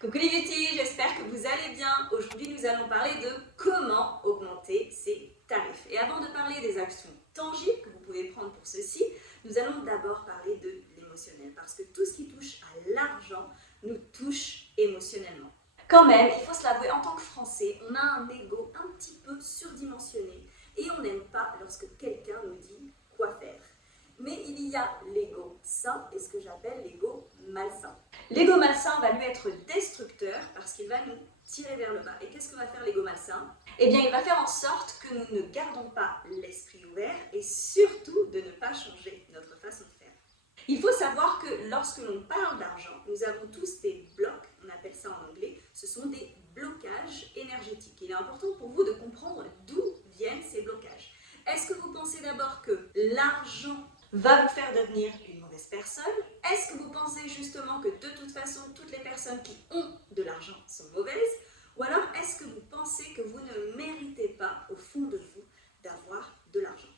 Coucou les beauty, j'espère que vous allez bien. Aujourd'hui, nous allons parler de comment augmenter ses tarifs. Et avant de parler des actions tangibles que vous pouvez prendre pour ceci, nous allons d'abord parler de l'émotionnel. Parce que tout ce qui touche à l'argent nous touche émotionnellement. Quand même, il faut se l'avouer, en tant que Français, on a un ego un petit peu surdimensionné. Et on n'aime pas lorsque quelqu'un nous dit quoi faire. Mais il y a l'ego sain et ce que j'appelle l'ego malsain. L'ego malsain va lui être destructeur parce qu'il va nous tirer vers le bas. Et qu'est-ce que va faire l'ego malsain? Eh bien, il va faire en sorte que nous ne gardons pas l'esprit ouvert et surtout de ne pas changer notre façon de faire. Il faut savoir que lorsque l'on parle d'argent, nous avons tous des blocs, on appelle ça en anglais, ce sont des blocages énergétiques. Il est important pour vous de comprendre d'où viennent ces blocages. Est-ce que vous pensez d'abord que l'argent va vous faire devenir une mauvaise personne? Est-ce que vous pensez justement que de toute façon, toutes les personnes qui ont de l'argent sont mauvaises? Ou alors, est-ce que vous pensez que vous ne méritez pas, au fond de vous, d'avoir de l'argent?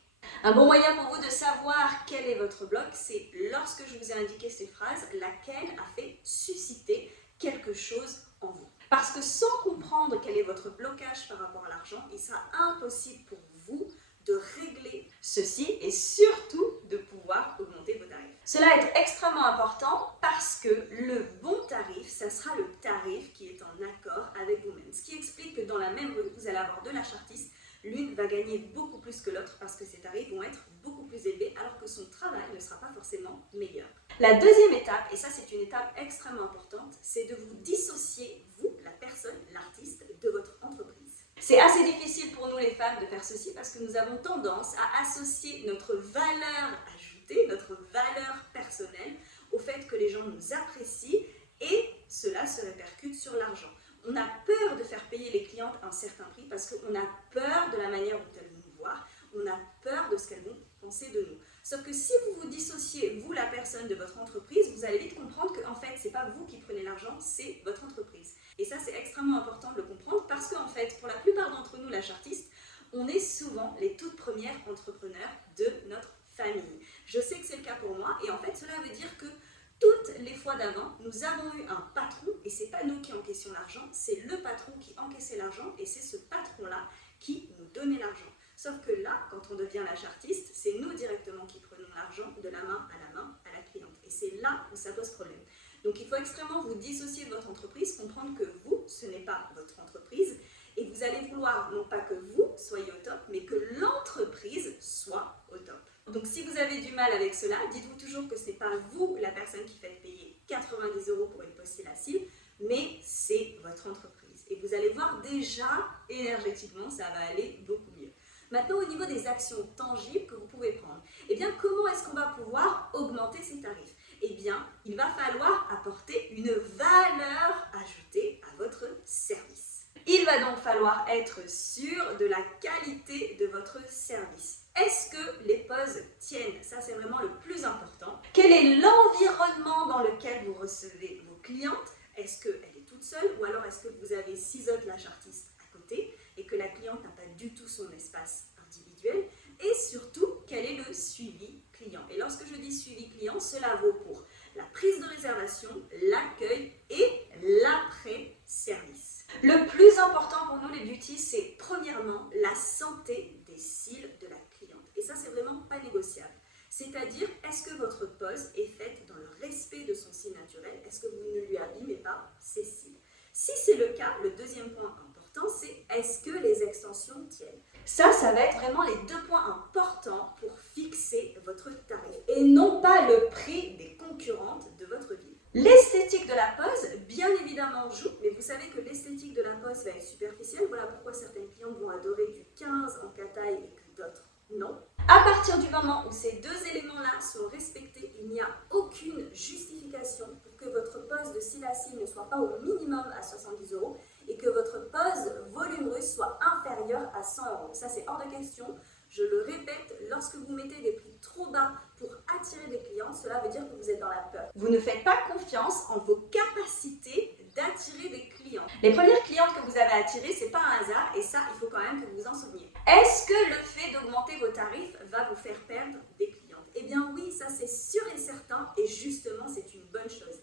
Un bon moyen pour vous de savoir quel est votre bloc, c'est lorsque je vous ai indiqué ces phrases, laquelle a fait susciter quelque chose en vous. Parce que sans comprendre quel est votre blocage par rapport à l'argent, il sera impossible pour vous de régler ceci et surtout de pouvoir augmenter vos tarifs. Cela est extrêmement important parce que le bon tarif, ça sera le tarif qui est en accord avec vous-même. Ce qui explique que dans la même rue, vous allez avoir deux chartistes, l'une va gagner beaucoup plus que l'autre parce que ses tarifs vont être beaucoup plus élevés alors que son travail ne sera pas forcément meilleur. La deuxième étape, et ça c'est une étape extrêmement importante, c'est de vous dissocier, vous, la personne, l'artiste, de votre entreprise. C'est assez difficile pour nous les femmes de faire ceci parce que nous avons tendance à associer notre valeur ajoutée, notre valeur personnelle au fait que les gens nous apprécient et cela se répercute sur l'argent. On a peur de faire payer les clientes un certain prix parce qu'on a peur de la manière dont elles vont nous voir, on a peur de ce qu'elles vont penser de nous. Sauf que si vous vous dissociez, vous la personne de votre entreprise, vous allez vite comprendre qu'en fait, ce n'est pas vous qui prenez l'argent, c'est votre entreprise. Et ça, c'est extrêmement important de le comprendre parce qu'en fait, pour la plupart d'entre nous, la chartiste, on est souvent les toutes premières entrepreneurs de notre famille. Je sais que c'est le cas pour moi et en fait, cela veut dire que toutes les fois d'avant, nous avons eu un patron et ce n'est pas nous qui encaissions l'argent, c'est le patron qui encaissait l'argent et c'est ce patron-là qui nous donnait l'argent. Sauf que là, quand on devient la chartiste, c'est nous directement qui prenons l'argent de la main à la cliente. Et c'est là où ça pose problème. Donc il faut extrêmement vous dissocier de votre entreprise, comprendre que vous, ce n'est pas votre entreprise, et vous allez vouloir non pas que vous soyez au top, mais que l'entreprise soit au top. Donc si vous avez du mal avec cela, dites-vous toujours que ce n'est pas vous la personne qui fait payer 90 € pour une postille à cils, mais c'est votre entreprise. Et vous allez voir déjà, énergétiquement, ça va aller beaucoup mieux. Maintenant, au niveau des actions tangibles que vous pouvez prendre, eh bien, comment est-ce qu'on va pouvoir augmenter ces tarifs? Eh bien, il va falloir apporter une valeur ajoutée à votre service. Il va donc falloir être sûr de la qualité de votre service. Est-ce que les pauses tiennent? Ça, c'est vraiment le plus important. Quel est l'environnement dans lequel vous recevez vos clientes? Est-ce qu'elle est toute seule ou alors est-ce que vous avez 6 autres la chartiste à côté et que la cliente n'a pas du tout son espace individuel? Et surtout, quel est le suivi client? Et lorsque je dis suivi client, cela vaut pour la prise de réservation, l'accueil et l'après-service. Le plus important pour nous les beauty, c'est premièrement la santé des cils de la cliente. Et ça, c'est vraiment pas négociable. C'est-à-dire, est-ce que votre pose est faite dans le respect de son cil naturel? Est-ce que vous ne lui abîmez pas ses cils? Si c'est le cas, le deuxième point important, c'est est-ce que les extensions tiennent? Ça va être vraiment les deux points importants pour fixer votre tarif et non pas le prix des concurrentes de votre ville. L'esthétique de la pose, bien évidemment, joue, mais vous savez que l'esthétique de la pose va être superficielle. Voilà pourquoi certaines clientes vont adorer du 15 en cataille et que d'autres non. À partir du moment où ces deux éléments-là sont respectés, il n'y a aucune justification pour que votre pose de cils à cils ne soit pas au minimum à 70 € et que votre pose volume russe soit inférieure à 100 €. Ça, c'est hors de question. Je le répète, lorsque vous mettez des prix trop bas pour attirer des clients, cela veut dire que vous êtes dans la peur. Vous ne faites pas confiance en vos capacités d'attirer des clients. Les premières clientes que vous avez attirées, ce n'est pas un hasard et ça, il faut quand même que vous vous en souveniez. Est-ce que le fait d'augmenter vos tarifs va vous faire perdre des clientes? Eh bien oui, ça c'est sûr et certain et justement c'est une bonne chose.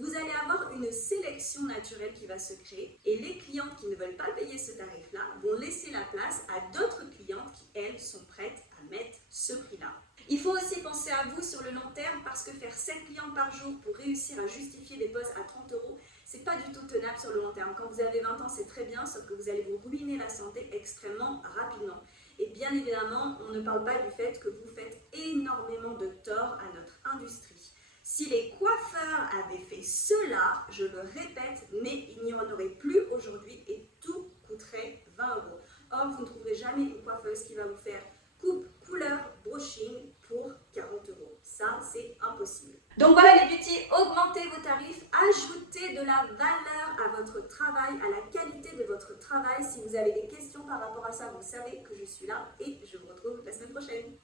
vous allez avoir une sélection naturelle qui va se créer et les clientes qui ne veulent pas payer ce tarif-là vont laisser la place à d'autres clientes qui, elles, sont prêtes à mettre ce prix-là. Il faut aussi penser à vous sur le long terme parce que faire 7 clients par jour pour réussir à justifier des postes à 30 €, c'est pas du tout tenable sur le long terme. Quand vous avez 20 ans, c'est très bien, sauf que vous allez vous ruiner la santé extrêmement rapidement. Et bien évidemment, on ne parle pas du fait que vous faites énormément de tort à notre industrie. Si les coiffeurs avaient fait cela, je le répète, mais il n'y en aurait plus aujourd'hui et tout coûterait 20 €. Or, vous ne trouverez jamais une coiffeuse qui va vous faire coupe, couleur, brushing pour 40 €. Ça, c'est impossible. Donc voilà les beauty, augmentez vos tarifs, ajoutez de la valeur à votre travail, à la qualité de votre travail. Si vous avez des questions par rapport à ça, vous savez que je suis là et je vous retrouve la semaine prochaine.